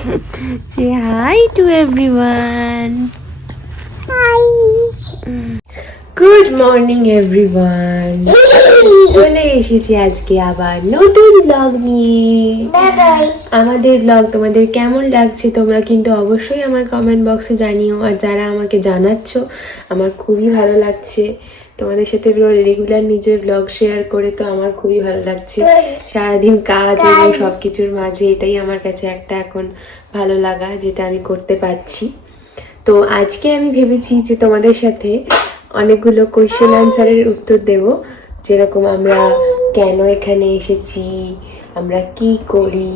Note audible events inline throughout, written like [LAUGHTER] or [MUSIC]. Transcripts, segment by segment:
[LAUGHS] Say hi to everyone. Hi. Good morning everyone চলে এসেছি আজকে আবার নতুন ব্লগ নিয়ে। Bye আমাদের ব্লগ তোমাদের কেমন লাগছে তোমরা কিন্তু অবশ্যই আমার কমেন্ট বক্সে জানিও। আর যারা আমাকে জানাচ্ছ আমার খুবই ভালো লাগছে। তোমাদের সাথে রেগুলার নিজের ব্লগ শেয়ার করে তো আমার খুবই ভালো লাগছে। সারাদিন কাজ এবং সব কিছুর মাঝে এটাই আমার কাছে একটা এখন ভালো লাগা যেটা আমি করতে পারছি। তো আজকে আমি ভেবেছি যে তোমাদের সাথে অনেকগুলো কোয়েশ্চেন আনসারের উত্তর দেব। যেরকম আমরা কেন এখানে এসেছি আমরা কি করি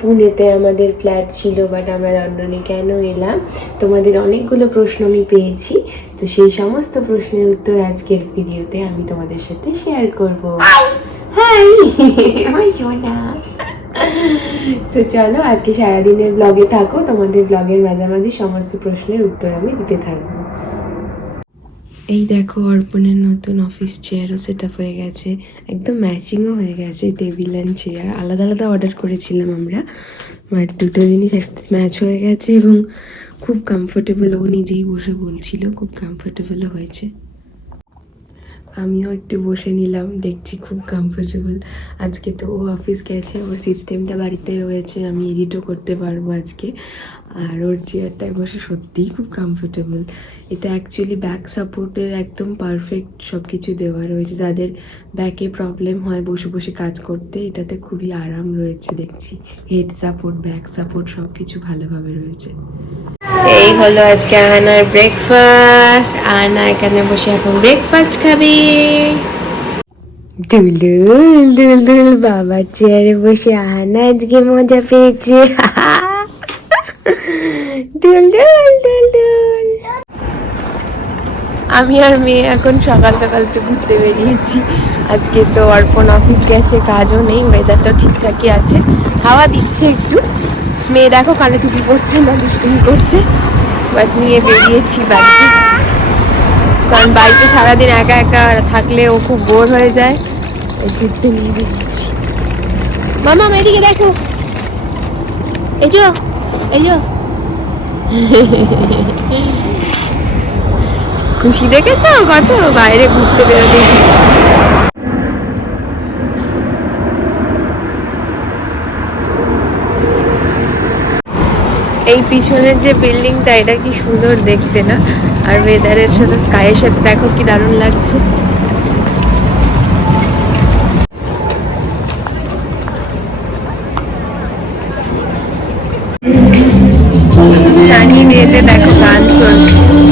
পুনেতে আমাদের ফ্ল্যাট ছিল বাট আমরা লন্ডনে কেন এলাম? তোমাদের অনেকগুলো প্রশ্ন আমি পেয়েছি, তো সেই সমস্ত প্রশ্নের উত্তর আজকের ভিডিওতে আমি তোমাদের সাথে শেয়ার করব। হাই সো চলো আজকে সারাদিনের ব্লগে থাকো, তোমাদের ব্লগের মাঝামাঝি সমস্ত প্রশ্নের উত্তর আমি দিতে থাকব। এই দেখো অর্পণের নতুন অফিস চেয়ারও সেট আপ হয়ে গেছে। একদম ম্যাচিংও হয়ে গেছে টেবিল অ্যান্ড চেয়ার আলাদা আলাদা অর্ডার করেছিলাম আমরা। বাট দুটো জিনিস একসাথে ম্যাচ হয়ে গেছে এবং খুব কমফোর্টেবল ও নিজেই বসে বলছিল, খুব কমফোর্টেবলও হয়েছে। আমিও একটু বসে নিলাম, দেখছি খুব কমফোর্টেবল আজকে তো ও অফিস গেছে, ওর সিস্টেমটা বাড়িতে রয়েছে, আমি এডিটও করতে পারব আজকে। আর ওর চেয়ারটায় বসে সত্যিই খুব কমফোর্টেবল এটা অ্যাকচুয়ালি ব্যাক সাপোর্টের একদম পারফেক্ট সব কিছু দেওয়া রয়েছে। যাদের ব্যাকে প্রবলেম হয় বসে বসে কাজ করতে এটাতে খুবই আরাম রয়েছে দেখছি। হেড সাপোর্ট ব্যাক সাপোর্ট সব কিছু ভালোভাবে রয়েছে। এই হলো আজকে আহানার ব্রেকফাস্ট আহানা এখানে বসে এখন ব্রেকফাস্ট খাবে। দুলুল দুলুল বাবার চেয়ারে বসে আহানা আজকে মজা পেয়েছে। [LAUGHS] আমি আর মেয়ে এখন সকাল সকাল তো ঘুরতে বেরিয়েছি। আজকে তো অর্পণ অফিস গেছে, কাজও নেই ওয়েদারটাও ঠিকঠাকই আছে। হাওয়া দিচ্ছে একটু। মেয়ে দেখো কানে টুপি পড়ছে না, দুষ্টুমি করছে। বাট নিয়ে বেরিয়েছি বাড়িতে। কারণ বাড়িতে সারাদিন একা একা থাকলে ও খুব বোর হয়ে যায়। ঘুরতে নিয়ে বেরিয়েছি। মামা এদিকে দেখো। এজো এজো খুশি দেখেছ? কত? বাইরে ঘুরতে বেরোতে এই পিছনের যে বিল্ডিংটা এটা কি সুন্দর দেখতে না? আর ওয়েদারের সাথে স্কাইয়ের সাথে দেখো কি দারুণ লাগছে। মেয়েতে দেখো গান চলছে।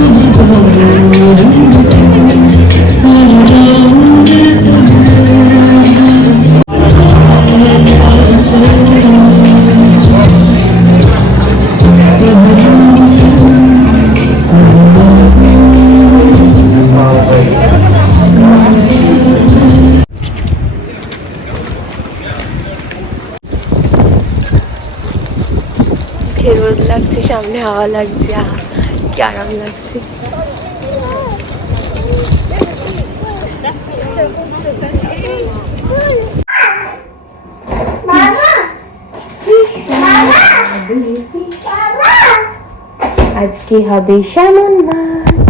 সামনে হাওয়া লাগছে কি আরাম লাগছে। আজকে হবে শ্যামন মাছ।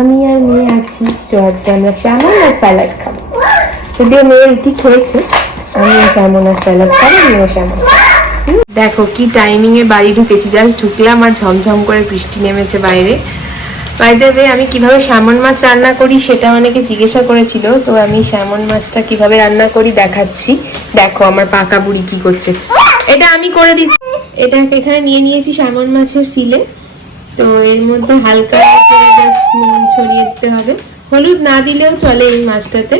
আমি আর মেয়ে আছি, তো আজকে আমরা শ্যামন আর স্যালাড খাব। যদিও মেয়ে রুটি খেয়েছে আমি স্যামন আর স্যালাড খাব মেয়েও স্যামন দেখো, কি টাইমিং এ বাড়ি ঢুকেছি। জাস্ট ঢুকলাম আর ঝমঝম করে বৃষ্টি নেমেছে বাইরে। বাইরে আমি কীভাবে স্যামন মাছ রান্না করি সেটা অনেকে জিজ্ঞাসা করেছিল। তো আমি স্যামন মাছটা কীভাবে রান্না করি দেখাচ্ছি। দেখো আমার পাকা বুড়ি কি করছে। এটা আমি করে দিচ্ছি। এটা এখানে নিয়ে নিয়েছি স্যামন মাছের ফিলে। তো এর মধ্যে হালকা নুন ছড়িয়ে দিতে হবে। হলুদ না দিলেও চলে এই মাছটাতে।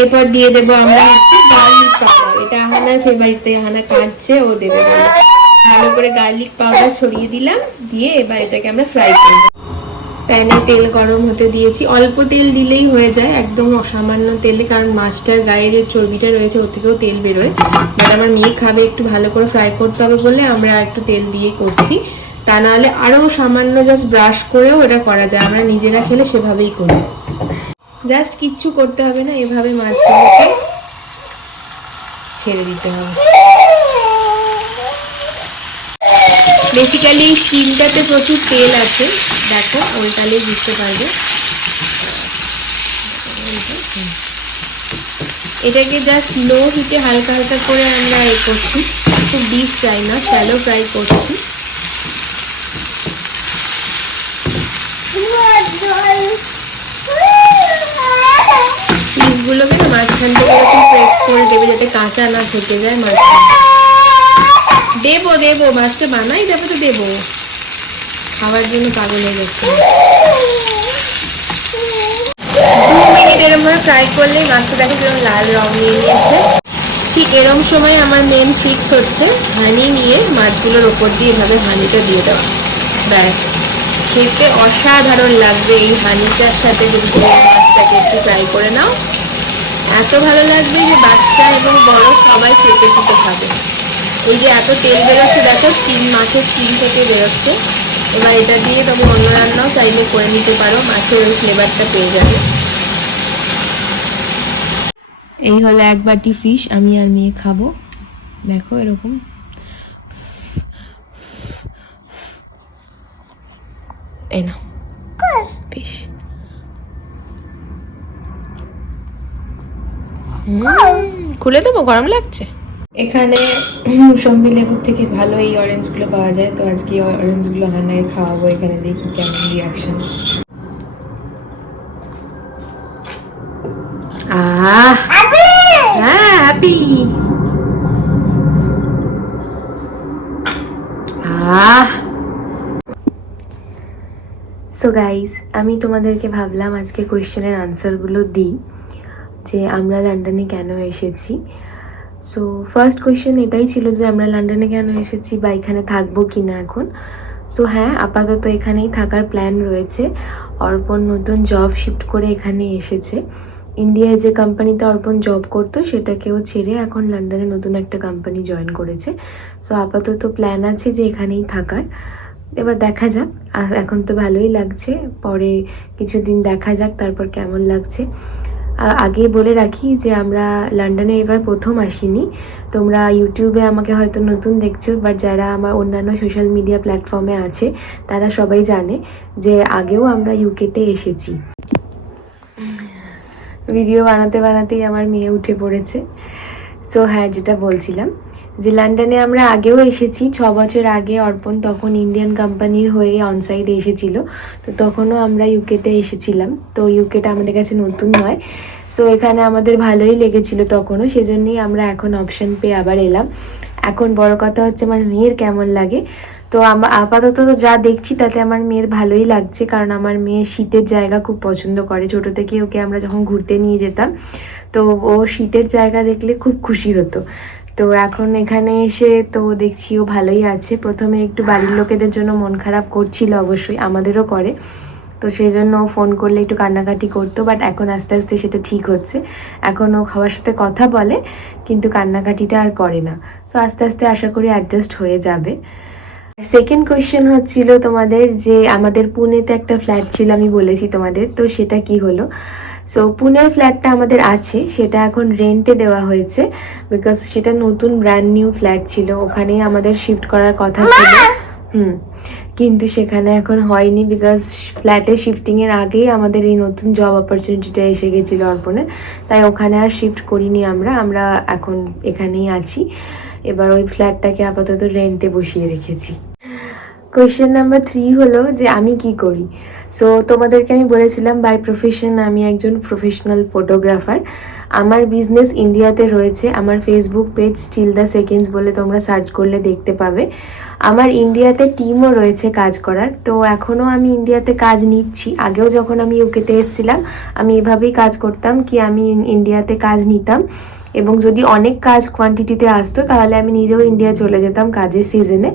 এরপর দিয়ে দেবো আমরা হচ্ছে গার্লিক পাউডার এটা ফেভারিট তাই আহানা কাটছে ও দেবে ভালো। করে গার্লিক পাউডার ছড়িয়ে দিলাম, দিয়ে এবার এটাকে আমরা ফ্রাই করব। প্যানে তেল গরম হতে দিয়েছি। অল্প তেল দিলেই হয়ে যায়, একদম অসামান্য তেলে, কারণ মাছটার গায়ে যে চর্বিটা রয়েছে, ওর থেকেও তেল বেরোয়। বাট আমার মেয়ে খাবে, একটু ভালো করে ফ্রাই করতে হবে বলে আমরা একটু তেল দিয়ে করছি। তা নাহলে আরও সামান্য জাস্ট ব্রাশ করেও এটা করা যায়। আমরা নিজেরা খেলে সেভাবেই করি। জাস্ট কিচ্ছু করতে হবে না, এভাবে মাছগুলোকে ছেড়ে দিতে হবে। বেসিক্যালি শিমটাতে প্রচুর তেল আছে। দেখো ওইটালে বুঝতে পারবে। এটাকে জাস্ট লো হিটে হালকা হালকা করে আমরা এ করছি। খুব ডিপ ফ্রাই না শ্যালো ফ্রাই করছি। পিসগুলোকে মাঝখান থেকে করে দেবে যাতে কাঁচা না থেকে যায় মাছটা। দেবো দেবো, মাছটা বানাই তারপরে তো দেবো। খাওয়ার জন্য পাগল হয়ে যাচ্ছে দু মিনিট এরম ভাবে ফ্রাই করলে মাছটা দেখো কীরকম লাল রং নিয়ে নিয়েছে ঠিক এরম সময় আমার মেন ট্রিক্স হচ্ছে। হানি নিয়ে মাছগুলোর ওপর দিয়ে এভাবে হানিটা দিয়ে দাও ব্যাস। খেতে অসাধারণ লাগবে এই হানিটার সাথে যদি মাছটাকে একটু ফ্রাই করে নাও। এত ভালো লাগবে যে বাচ্চা এবং বড় সবাই চেপে চেপে খাবে। এই যে এত তেল বেরোচ্ছে, দেখো স্টিম মাছের স্টিম থেকে বেরোচ্ছে। এবার এটা দিয়ে তুমি অন্য রান্নাও চাইলে করে নিতে পারো, মাছের ওই ফ্লেভারটা পেয়ে যাবে। এই হলো এক বাটি ফিশ আমি আর মেয়ে খাব। দেখো এরকম। এ না ফিশ খুলে দেবো গরম লাগছে? এখানে মুসম্বি লেবুর থেকে ভালো এই অরেঞ্জগুলো পাওয়া যায়। তো আজকে এই অরেঞ্জগুলো হান্নাকে খাওয়াবো এখানে দেখি কেমন রিয়াকশন আহ! হ্যাঁ হ্যাপি আহ! সো গাইস আমি তোমাদেরকে ভাবলাম আজকে কোয়েশ্চেনের আনসারগুলো দিই। যে আমরা লন্ডনে কেন এসেছি? সো ফার্স্ট কোয়েশ্চেন এটাই ছিল যে আমরা লন্ডনে কেন এসেছি বা এখানে থাকব কি না এখন? সো হ্যাঁ আপাতত এখানেই থাকার প্ল্যান রয়েছে। অর্পণ নতুন জব শিফট করে এখানে এসেছে। ইন্ডিয়ায় যে কোম্পানিতে অর্পণ জব করতো, সেটাকেও ছেড়ে এখন লন্ডনে নতুন একটা কোম্পানি জয়েন করেছে। সো আপাতত প্ল্যান আছে যে এখানেই থাকার। এবার দেখা যাক। এখন তো ভালোই লাগছে। পরে কিছুদিন দেখা যাক, তারপর কেমন লাগছে। আগে বলে রাখি যে আমরা লন্ডনে এবার প্রথম আসিনি। তোমরা ইউটিউবে আমাকে হয়তো নতুন দেখছ বাট যারা আমার অন্যান্য সোশ্যাল মিডিয়া প্ল্যাটফর্মে আছে, তারা সবাই জানে যে আগেও আমরা ইউকেতে এসেছি। ভিডিও বানাতে বানাতেই আমার মেয়ে উঠে পড়েছে। সো হ্যাঁ যেটা বলছিলাম যে লন্ডনে আমরা আগেও এসেছি, ছ বছর আগে অর্পণ তখন ইন্ডিয়ান কোম্পানির হয়ে অনসাইডে এসেছিল। তো তখনও আমরা ইউকেতে এসেছিলাম। তো ইউকেটা আমাদের কাছে নতুন নয়। সো এখানে আমাদের ভালোই লেগেছিল তখনও, সেজন্যই আমরা এখন অপশন পেয়ে আবার এলাম। এখন বড় কথা হচ্ছে আমার মেয়ের কেমন লাগে। তো আমা, আপাতত যা দেখছি তাতে আমার মেয়ের ভালোই লাগছে, কারণ আমার মেয়ে শীতের জায়গা খুব পছন্দ করে। ছোট থেকে ওকে আমরা যখন ঘুরতে নিয়ে যেতাম, তো ও শীতের জায়গা দেখলে খুব খুশি হতো। তো এখন এখানে এসে তো দেখছি ও ভালোই আছে। প্রথমে একটু বাড়ির লোকেদের জন্য মন খারাপ করছিল অবশ্যই, আমাদেরও করে। তো সেই জন্য ফোন করলে একটু কান্নাকাটি করতো বাট এখন আস্তে আস্তে সেটা ঠিক হচ্ছে। এখন ও খাওয়ার সাথে কথা বলে, কিন্তু কান্নাকাটিটা আর করে না। সো আস্তে আস্তে আশা করি অ্যাডজাস্ট হয়ে যাবে। সেকেন্ড কোয়েশ্চেন হচ্ছিল তোমাদের যে আমাদের পুনেতে একটা ফ্ল্যাট ছিল, আমি বলেছি তোমাদের, তো সেটা কি হলো? সো পুনের ফ্ল্যাটটা আমাদের আছে সেটা এখন রেন্টে দেওয়া হয়েছে বিকজ সেটা নতুন ব্র্যান্ড নিউ ফ্ল্যাট ছিল ওখানেই আমাদের শিফট করার কথা ছিল। হুম কিন্তু সেখানে এখন হয়নি বিকজ ফ্ল্যাটে শিফটিংয়ের আগেই আমাদের এই নতুন জব অপরচুনিটিটা এসে গেছিল অর্পণে তাই ওখানে আর শিফট করিনি আমরা আমরা এখন এখানেই আছি। এবার ওই ফ্ল্যাটটাকে আপাতত রেন্টে বসিয়ে রেখেছি। কোয়েশ্চেন নাম্বার থ্রি হলো যে আমি কি করি? সো তোমাদেরকে আমি বলেছিলাম বাই প্রফেশন আমি একজন প্রফেশনাল ফটোগ্রাফার আমার বিজনেস ইন্ডিয়াতে রয়েছে, আমার Facebook page still the seconds বলে তোমরা সার্চ করলে দেখতে পাবে। আমার ইন্ডিয়াতে টিমও রয়েছে কাজ করার, তো এখনও আমি ইন্ডিয়াতে কাজ নিচ্ছি। আগেও যখন আমি ইউকেতে এসেছিলাম, আমি এভাবেই কাজ করতাম কি আমি ইন্ডিয়াতে কাজ নিতাম। এবং যদি অনেক কাজ কোয়ান্টিটিতে আসতো, তাহলে আমি নিজেও ইন্ডিয়া চলে যেতাম কাজের সিজনে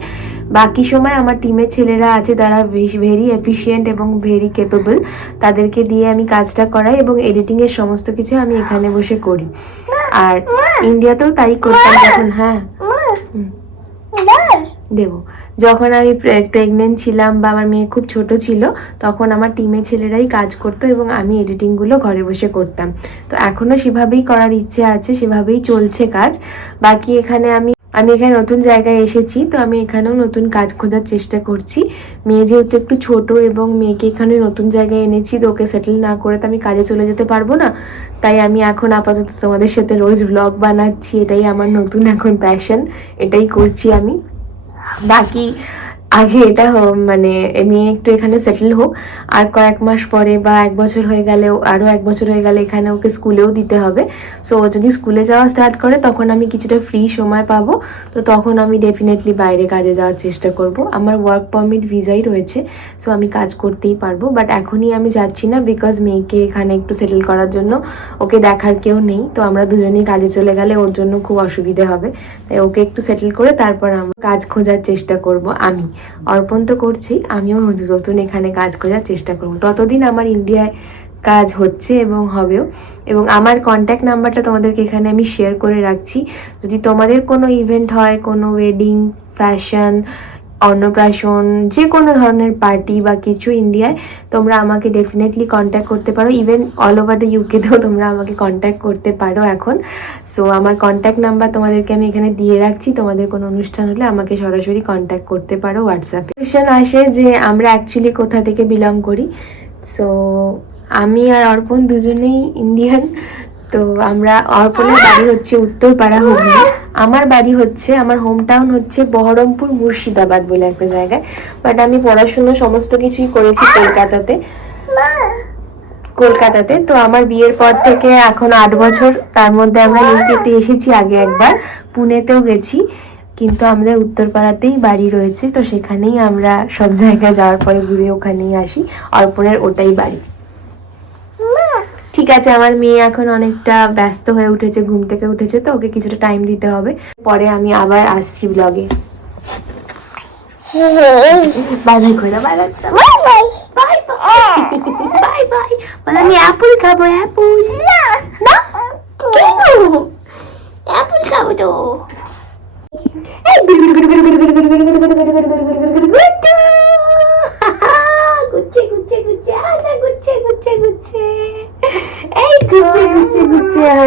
বাকি সময় আমার টিমের ছেলেরা আছে, তারা ভেরি এফিসিয়েন্ট এবং ভেরি কেপেবল তাদেরকে দিয়ে আমি কাজটা করাই এবং এডিটিংয়ের সমস্ত কিছু আমি এখানে বসে করি। আর ইন্ডিয়াতেও তাই করতাম যখন হ্যাঁ। দেব। যখন আমি প্রেগনেন্ট ছিলাম বা আমার মেয়ে খুব ছোট ছিল, তখন আমার টিমে ছেলেরাই কাজ করতো এবং আমি এডিটিংগুলো ঘরে বসে করতাম। তো এখনও সেভাবেই করার ইচ্ছে আছে, সেভাবেই চলছে কাজ। বাকি এখানে আমি আমি এখানে নতুন জায়গায় এসেছি, তো আমি এখানেও নতুন কাজ খোঁজার চেষ্টা করছি। মেয়ে যেহেতু একটু ছোট এবং মেয়েকে এখানে নতুন জায়গায় এনেছি, তো ওকে সেটেল না করে তো আমি কাজে চলে যেতে পারব না। তাই আমি এখন আপাতত তোমাদের সাথে রোজ ব্লগ বানাচ্ছি, এটাই আমার নতুন এখন প্যাশন এটাই করছি আমি। বাকি আগে এটা মানে মেয়ে একটু এখানে সেটেল হোক। আর কয়েক মাস পরে বা এক বছর হয়ে গেলেও, আরও এক বছর হয়ে গেলে এখানে ওকে স্কুলেও দিতে হবে। সো যদি স্কুলে যাওয়া স্টার্ট করে, তখন আমি কিছুটা ফ্রি সময় পাবো। তো তখন আমি ডেফিনেটলি বাইরে কাজে যাওয়ার চেষ্টা করব। আমার ওয়ার্ক পারমিট ভিসাই রয়েছে সো আমি কাজ করতেই পারব। বাট এখনই আমি যাচ্ছি না বিকজ মেয়েকে এখানে একটু সেটেল করার জন্য। ওকে দেখার কেউ নেই, তো আমরা দুজনেই কাজে চলে গেলে ওর জন্য খুব অসুবিধে হবে। তাই ওকে একটু সেটেল করে তারপর আমরা কাজ খোঁজার চেষ্টা করব, আমি। অর্পণ তো করছি, আমিও নতুন এখানে কাজ করার চেষ্টা করব। ততদিন আমার ইন্ডিয়ায় কাজ হচ্ছে এবং হবেও। এবং আমার কন্ট্যাক্ট নাম্বারটা তোমাদেরকে এখানে আমি শেয়ার করে রাখছি। যদি তোমাদের কোনো ইভেন্ট হয়, কোনো ওয়েডিং ফ্যাশন অন্নপ্রাশন যে কোনো ধরনের পার্টি বা কিছু ইন্ডিয়ায় তোমরা আমাকে ডেফিনেটলি কন্ট্যাক্ট করতে পারো। ইভেন অল ওভার দ্য ইউকেতেও তোমরা আমাকে কন্ট্যাক্ট করতে পারো এখন। সো আমার কন্ট্যাক্ট নাম্বার তোমাদেরকে আমি এখানে দিয়ে রাখছি। তোমাদের কোনো অনুষ্ঠান হলে আমাকে সরাসরি কন্ট্যাক্ট করতে পারো হোয়াটসঅ্যাপে কোয়েশ্চেন আসে যে, আমরা অ্যাকচুয়ালি কোথা থেকে বিলং করি? সো আমি আর অর্পণ দুজনেই ইন্ডিয়ান তো আমরা অর্পণের বাড়ি হচ্ছে উত্তরপাড়া হুগলি। আমার বাড়ি হচ্ছে, আমার হোম টাউন হচ্ছে বহরমপুর মুর্শিদাবাদ বলে একটা জায়গায়। বাট আমি পড়াশুনো সমস্ত কিছুই করেছি কলকাতাতে। কলকাতাতে। তো আমার বিয়ের পর থেকে এখন আট বছর, তার মধ্যে আমরা ইউকেতে এসেছি আগে একবার। পুনেতেও গেছি, কিন্তু আমাদের উত্তরপাড়াতেই বাড়ি রয়েছে। তো সেখানেই আমরা সব জায়গায় যাওয়ার পরে ঘুরে ওখানেই আসি। অর্পণের ওটাই বাড়ি। ঠিক আছে আমার মেয়ে এখন অনেকটা ব্যস্ত হয়ে উঠেছে ঘুম থেকে উঠেছে তো ওকে কিছুটা টাইম দিতে হবে পরে আমি আবার আসছি ব্লগে বাই বাই করে বাই খাব অ্যাপল না কেন অ্যাপল খাব তো গুচ্ছে গুচ্ছে গুচ্ছে গুচ্ছে গুচ্ছে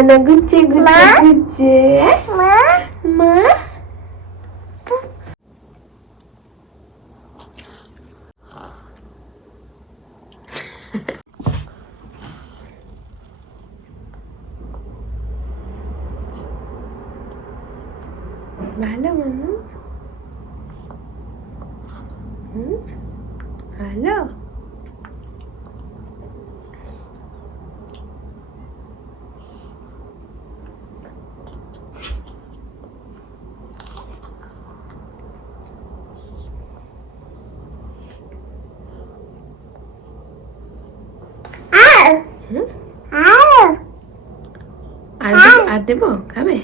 Mana gunce gunce ma? gunce? Ma? Ma? আর দেব- খাবে।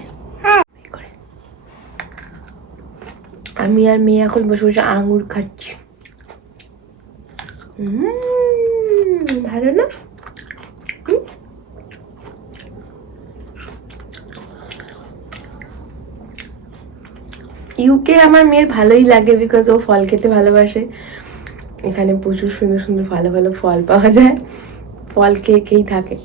আমি আর মেয়ে এখন বসে বসে আঙুর খাচ্ছি। ভালো না? ইউকে আমার মেয়ের ভালোই লাগে বিকজ ও ফল খেতে ভালোবাসে। এখানে প্রচুর সুন্দর সুন্দর ভালো ভালো ফল পাওয়া যায়। ফল খেয়ে খেয়েই থাকে।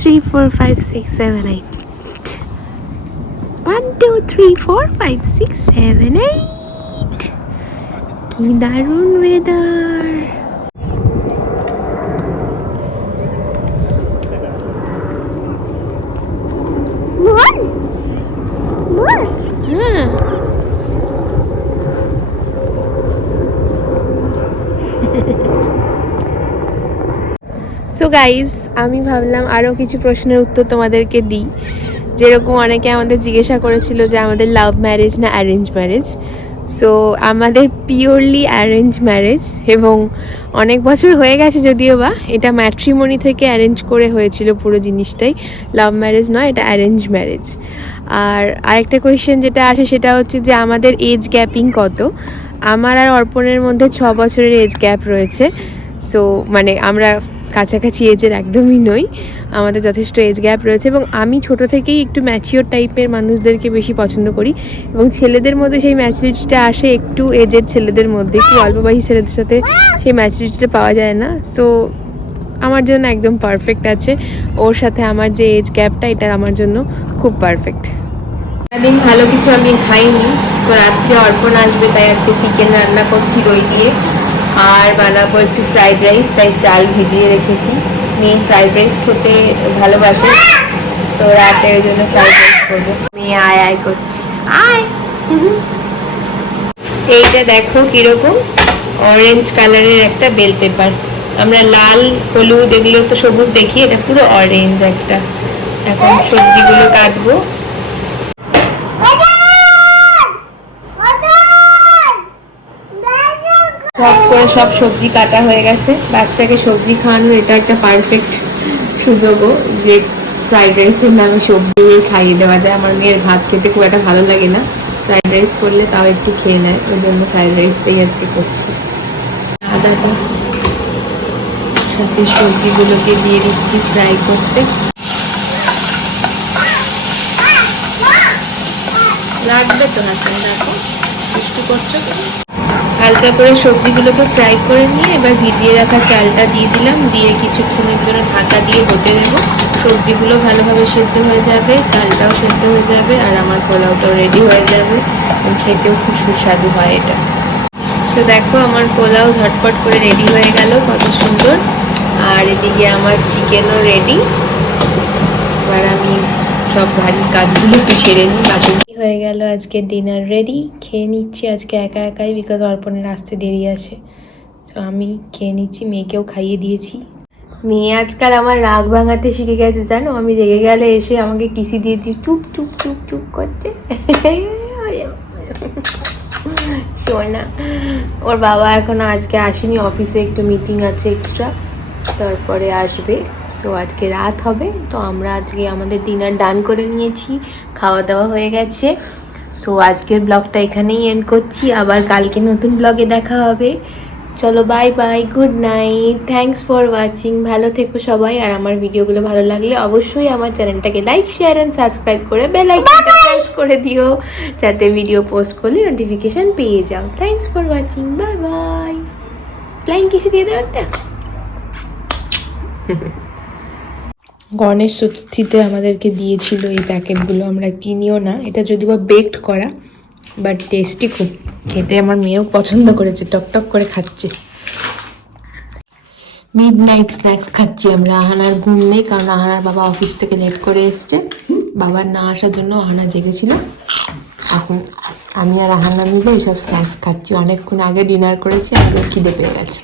three, four, five, six, seven, eight. One, two, three, four, five, six, seven, eight. Kidarun weather. Guys আমি ভাবলাম আরও কিছু প্রশ্নের উত্তর তোমাদেরকে দিই। যেরকম অনেকে আমাদের জিজ্ঞাসা করেছিল যে আমাদের লাভ ম্যারেজ না অ্যারেঞ্জ ম্যারেজ সো আমাদের পিওরলি অ্যারেঞ্জ ম্যারেজ এবং অনেক বছর হয়ে গেছে যদিও বা, এটা ম্যাট্রিমনি থেকে অ্যারেঞ্জ করে হয়েছিল পুরো জিনিসটাই। লাভ ম্যারেজ নয়, এটা অ্যারেঞ্জ ম্যারেজ আর আরেকটা কোয়েশ্চেন যেটা আসে সেটা হচ্ছে যে আমাদের এজ গ্যাপিং কত? আমার আর অর্পণের মধ্যে ছ বছরের এজ গ্যাপ রয়েছে। সো মানে আমরা কাছাকাছি এজের একদমই নই। আমাদের যথেষ্ট এজ গ্যাপ রয়েছে এবং আমি ছোট থেকেই একটু ম্যাচিওর টাইপের মানুষদেরকে বেশি পছন্দ করি এবং ছেলেদের মধ্যে সেই ম্যাচুরিটিটা আসে একটু এজের ছেলেদের মধ্যে, একটু অল্পবয়সী ছেলেদের সাথে সেই ম্যাচুরিটিটা পাওয়া যায় না। সো আমার জন্য একদম পারফেক্ট আছে। ওর সাথে আমার যে এজ গ্যাপটা এটা আমার জন্য খুব পারফেক্ট দিন ভালো কিছু আমি খাইনি। তো রাত্রে অর্পণ আসবে, তাই আজকে চিকেন রান্না করছি দই দিয়ে। আর বানাবো একটু ফ্রাইড রাইস তাই চাল ভিজিয়ে রেখেছি। মেয়ে ফ্রাইড রাইস খেতে ভালোবাসে, তো রাতে ওই জন্য ফ্রাইড রাইস করব। মেয়ে আয় আয় করছি। আয়। এইটা দেখো কীরকম অরেঞ্জ কালারের একটা বেল পেপার আমরা লাল, হলুদ, এগুলো তো সবুজ দেখি, এটা পুরো অরেঞ্জ একটা। এখন সবজিগুলো কাটবো। করে সব সবজি কাটা হয়ে গেছে। বাচ্চাকে সবজি খাওয়ানোর এটা একটা পারফেক্ট সুযোগও যে ফ্রাইড রাইসের নামে সবজি খাইয়ে দেওয়া যায়। আমার মেয়ের ভাত খেতে খুব একটা ভালো লাগে না। ফ্রাইড রাইস করলে তাও একটু খেয়ে নেয়। ওই জন্য ফ্রাইড রাইসটাই আজকে করছি। আদাটা সাথে সবজিগুলোকে দিয়ে দিচ্ছি ফ্রাই করতে। লাগবে তো হাতে দেখো একটু কষ্ট করে হালকা করে সবজিগুলোকে ফ্রাই করে নিয়ে এবার ভিজিয়ে রাখা চালটা দিয়ে দিলাম। দিয়ে কিছুক্ষণের জন্য ঢাকা দিয়ে হতে দেবো। সবজিগুলো ভালোভাবে সেদ্ধ হয়ে যাবে, চালটাও সেদ্ধ হয়ে যাবে আর আমার পোলাওটাও রেডি হয়ে যাবে। খেতেও খুব সুস্বাদু হয় এটা। তো দেখো আমার পোলাও ঝটপট করে রেডি হয়ে গেল, কত সুন্দর। আর এদিকে আমার চিকেনও রেডি এবার আমি সব ভারী কাজগুলো একটু সেরে নিই, বাসন হয়ে গেল আজকে ডিনার রেডি খেয়ে নিচ্ছি আজকে একা একাই বিকজ অর্পণের আসতে দেরি আছে। তো আমি খেয়ে নিচ্ছি, মেয়েকেও খাইয়ে দিয়েছি। মেয়ে আজকাল আমার রাগ ভাঙাতে শিখে গেছে, জানো? আমি রেগে গেলে এসে আমাকে কিসি দিয়ে দিই, চুপ চুপ চুপ চুপ করতে। শোনা ওর বাবা এখন আজকে আসেনি অফিসে একটু মিটিং আছে এক্সট্রা তারপরে আসবে। সো আজকে রাত হবে। তো আমরা আজকে আমাদের ডিনার ডান করে নিয়েছি। খাওয়া দাওয়া হয়ে গেছে। সো আজকের ব্লগটা এখানেই এন্ড করছি। আবার কালকে নতুন ব্লগে দেখা হবে। চলো bye bye good night thanks for watching ভালো থেকো সবাই। আর আমার ভিডিওগুলো ভালো লাগলে অবশ্যই আমার চ্যানেলটাকে লাইক শেয়ার অ্যান্ড সাবস্ক্রাইব করে বেল আইকনটা প্রেস করে দিও। যাতে ভিডিও পোস্ট করলে নোটিফিকেশন পেয়ে যাও। Thanks for watching bye bye flying কিছু দিয়ে দাও একটা। গণেশ চতুর্থীতে আমাদেরকে দিয়েছিল এই প্যাকেটগুলো, আমরা কিনিও না। এটা যদি বা বেকড করা বাট টেস্টি খুব। খেতে আমার মেয়েও পছন্দ করেছে টকটক করে খাচ্ছে। মিড নাইট স্ন্যাক্স খাচ্ছি আমরা, আহানার ঘুম নেই, কারণ আহানার বাবা অফিস থেকে লেট করে এসছে। বাবার না আসার জন্য আহানা জেগেছিল। এখন আমি আর আহানা মিলে এইসব স্ন্যাক্স খাচ্ছি। অনেকক্ষণ আগে ডিনার করেছি আমাদের খিদে পেয়ে গেছে।